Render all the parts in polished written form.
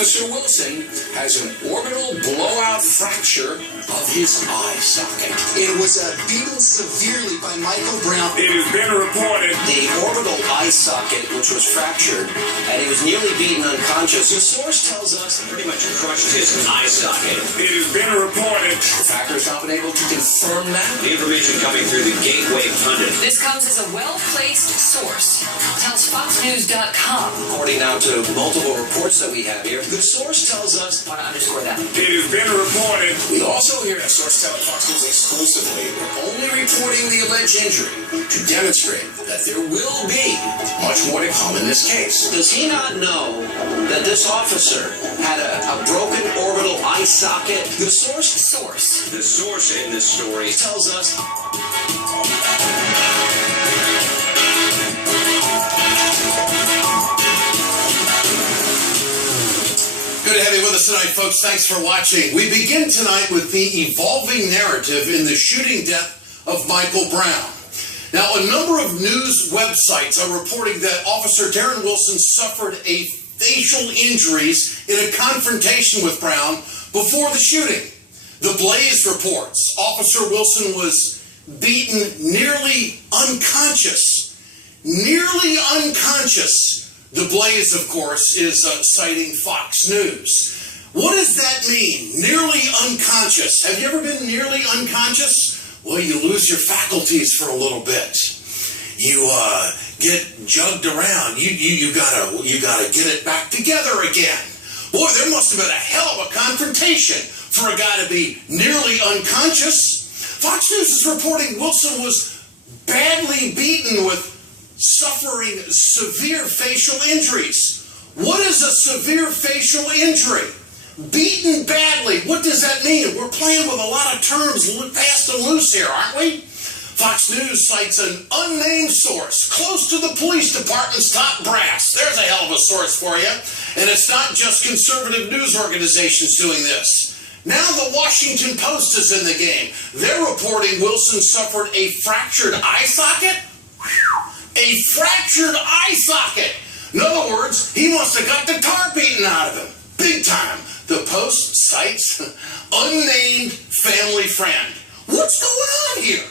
Officer Wilson has an orbital blowout fracture of his eye socket. It was beaten severely by Michael Brown. It has been reported. The orbital eye socket, which was fractured, and he was nearly beaten unconscious. The source tells us pretty much crushed his eye socket. It has been reported. The factor has not been able to confirm that. The information coming through the Gateway Pundit. This comes as a well-placed source. Tells FoxNews.com. According now to multiple reports that we have here, the source tells us, I want to underscore that. It has been reported. We also hear a source telling Fox News exclusively, we're only reporting the alleged injury to demonstrate that there will be much more to come in this case. Does he not know that this officer had a broken orbital eye socket? The source The source in this story tells us Good to have you with us tonight, folks. Thanks for watching. We begin tonight with the evolving narrative in the shooting death of Michael Brown. Now, a number of news websites are reporting that Officer Darren Wilson suffered a facial injuries in a confrontation with Brown before the shooting. The Blaze reports Officer Wilson was beaten nearly unconscious. Nearly unconscious. The Blaze, of course, is citing Fox News. What does that mean? Nearly unconscious. Have you ever been nearly unconscious? Well, you lose your faculties for a little bit. You get jugged around. You gotta get it back together again. Boy, there must have been a hell of a confrontation for a guy to be nearly unconscious. Fox News is reporting Wilson was badly beaten with suffering severe facial injuries. What is a severe facial injury? Beaten badly. What does that mean? We're playing with a lot of terms fast and loose here, aren't we? Fox News cites an unnamed source close to the police department's top brass. There's a hell of a source for you. And it's not just conservative news organizations doing this. Now the Washington Post is in the game. They're reporting Wilson suffered a fractured eye socket. A fractured eye socket. In other words, he must have got the tar beaten out of him. Big time. The Post cites unnamed family friend. What's going on here?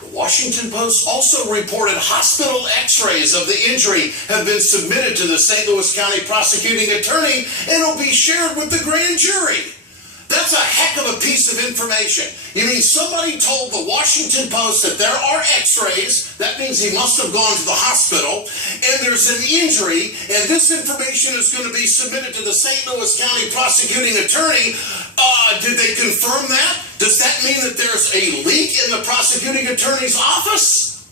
The Washington Post also reported hospital x-rays of the injury have been submitted to the St. Louis County prosecuting attorney and will be shared with the grand jury. That's a heck of a piece of information. You mean somebody told the Washington Post that there are x-rays, that means he must have gone to the hospital, and there's an injury, and this information is going to be submitted to the St. Louis County prosecuting attorney. Did they confirm that? Does that mean that there's a leak in the prosecuting attorney's office?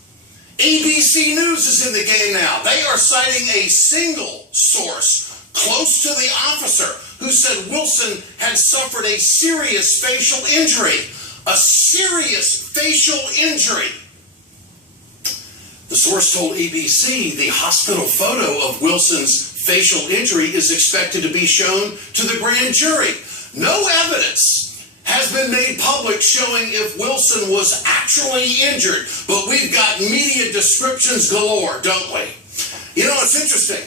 ABC News is in the game now. They are citing a single source close to the officer who said Wilson had suffered a serious facial injury. A serious facial injury. The source told ABC the hospital photo of Wilson's facial injury is expected to be shown to the grand jury. No evidence has been made public showing if Wilson was actually injured, but we've got media descriptions galore, don't we? You know, it's interesting.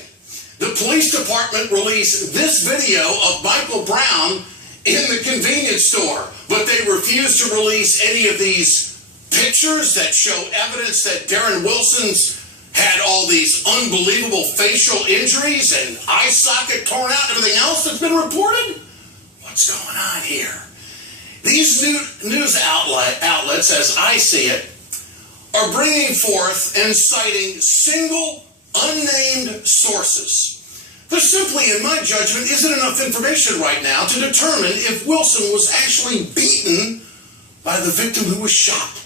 The police department released this video of Michael Brown in the convenience store, but they refused to release any of these pictures that show evidence that Darren Wilson's had all these unbelievable facial injuries and eye socket torn out and everything else that's been reported. What's going on here? These news outlets, as I see it, are bringing forth and citing single unnamed sources. There simply, in my judgment, isn't enough information right now to determine if Wilson was actually beaten by the victim who was shot.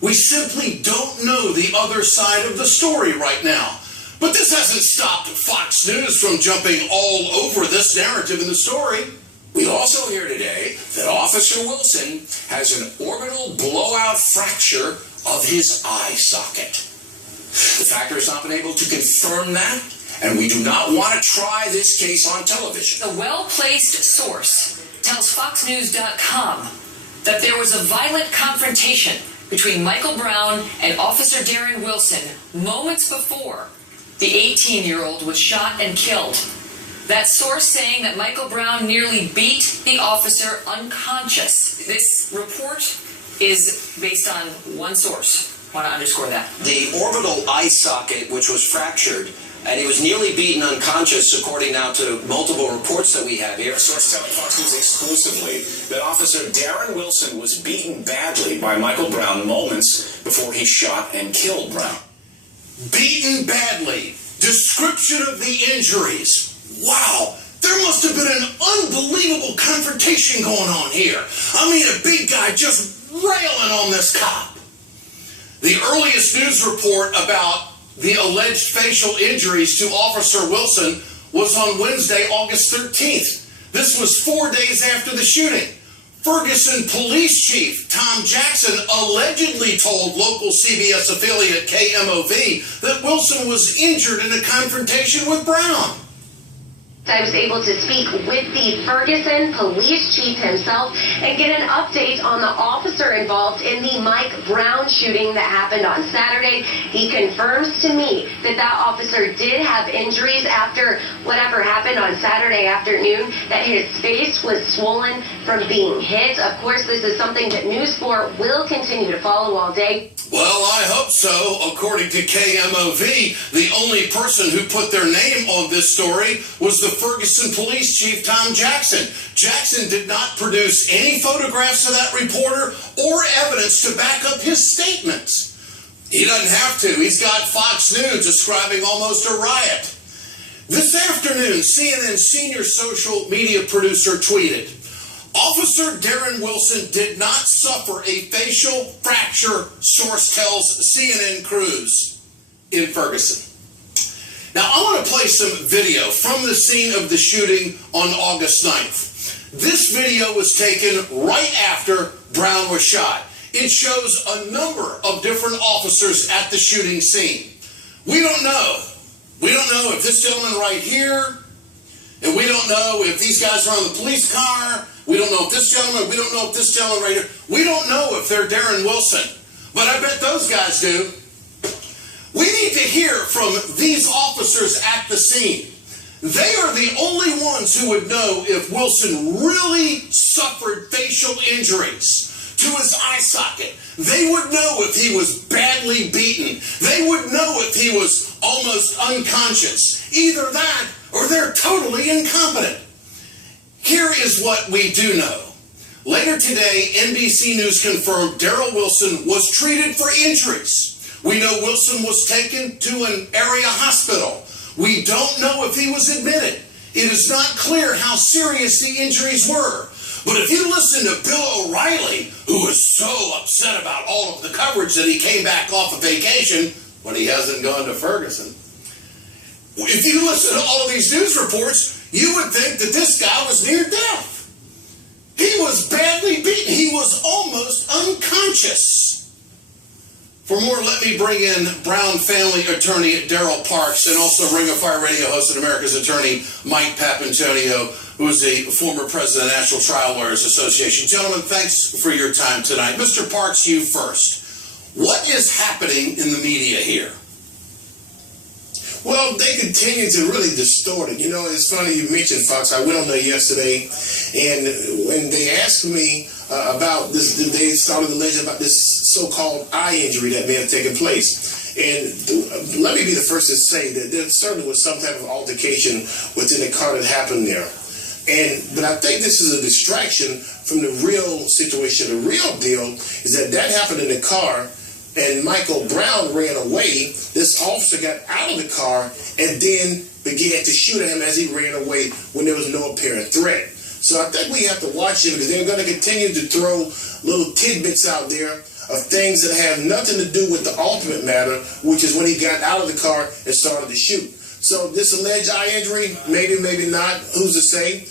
We simply don't know the other side of the story right now. But this hasn't stopped Fox News from jumping all over this narrative in the story. We also hear today that Officer Wilson has an orbital blowout fracture of his eye socket. The factor has not been able to confirm that, and we do not want to try this case on television. A well-placed source tells FoxNews.com that there was a violent confrontation between Michael Brown and Officer Darren Wilson moments before the 18-year-old was shot and killed. That source saying that Michael Brown nearly beat the officer unconscious. This report is based on one source. I want to underscore that. The orbital eye socket, which was fractured, and he was nearly beaten unconscious, according now to multiple reports that we have here. A source telling Fox News exclusively that Officer Darren Wilson was beaten badly by Michael Brown moments before he shot and killed Brown. Beaten badly. Description of the injuries. Wow. There must have been an unbelievable confrontation going on here. I mean, a big guy just railing on this cop. The earliest news report about the alleged facial injuries to Officer Wilson was on Wednesday, August 13th. This was 4 days after the shooting. Ferguson Police Chief Tom Jackson allegedly told local CBS affiliate KMOV that Wilson was injured in a confrontation with Brown. I was able to speak with the Ferguson police chief himself and get an update on the officer involved in the Mike Brown shooting that happened on Saturday. He confirms to me that that officer did have injuries after whatever happened on Saturday afternoon, that his face was swollen from being hit. Of course, this is something that News 4 will continue to follow all day. Well, I hope so. According to KMOV, the only person who put their name on this story was the Ferguson Police Chief Tom Jackson. Jackson did not produce any photographs of that reporter or evidence to back up his statements. He doesn't have to. He's got Fox News describing almost a riot. This afternoon, CNN senior social media producer tweeted, Officer Darren Wilson did not suffer a facial fracture, source tells CNN crews in Ferguson. Now, I want to play some video from the scene of the shooting on August 9th. This video was taken right after Brown was shot. It shows a number of different officers at the shooting scene. We don't know. We don't know if this gentleman right here, and we don't know if these guys are on the police car. We don't know if this gentleman, we don't know if this gentleman right here. We don't know if they're Darren Wilson, but I bet those guys do. We need to hear from these officers at the scene. They are the only ones who would know if Wilson really suffered facial injuries to his eye socket. They would know if he was badly beaten. They would know if he was almost unconscious. Either that or they're totally incompetent. Here is what we do know. Later today, NBC News confirmed Darrell Wilson was treated for injuries. We know Wilson was taken to an area hospital. We don't know if he was admitted. It is not clear how serious the injuries were. But if you listen to Bill O'Reilly, who was so upset about all of the coverage that he came back off of vacation when he hasn't gone to Ferguson, if you listen to all of these news reports, you would think that this guy was near death. He was badly beaten. He was almost unconscious. For more, let me bring in Brown family attorney Daryl Parks and also Ring of Fire radio host and America's attorney Mike Papantonio, who is a former president of the National Trial Lawyers Association. Gentlemen, thanks for your time tonight. Mr. Parks, you first. What is happening in the media here? Well, they continue to really distort it. You know, it's funny you mentioned Fox. I went on there yesterday, and when they asked me about this, they started alleging about this so-called eye injury that may have taken place. And let me be the first to say that there certainly was some type of altercation within the car that happened there. But I think this is a distraction from the real situation. The real deal is that happened in the car, and Michael Brown ran away. This officer got out of the car and then began to shoot at him as he ran away when there was no apparent threat. So I think we have to watch it because they're going to continue to throw little tidbits out there of things that have nothing to do with the ultimate matter, which is when he got out of the car and started to shoot. So this alleged eye injury, maybe, maybe not, who's to say?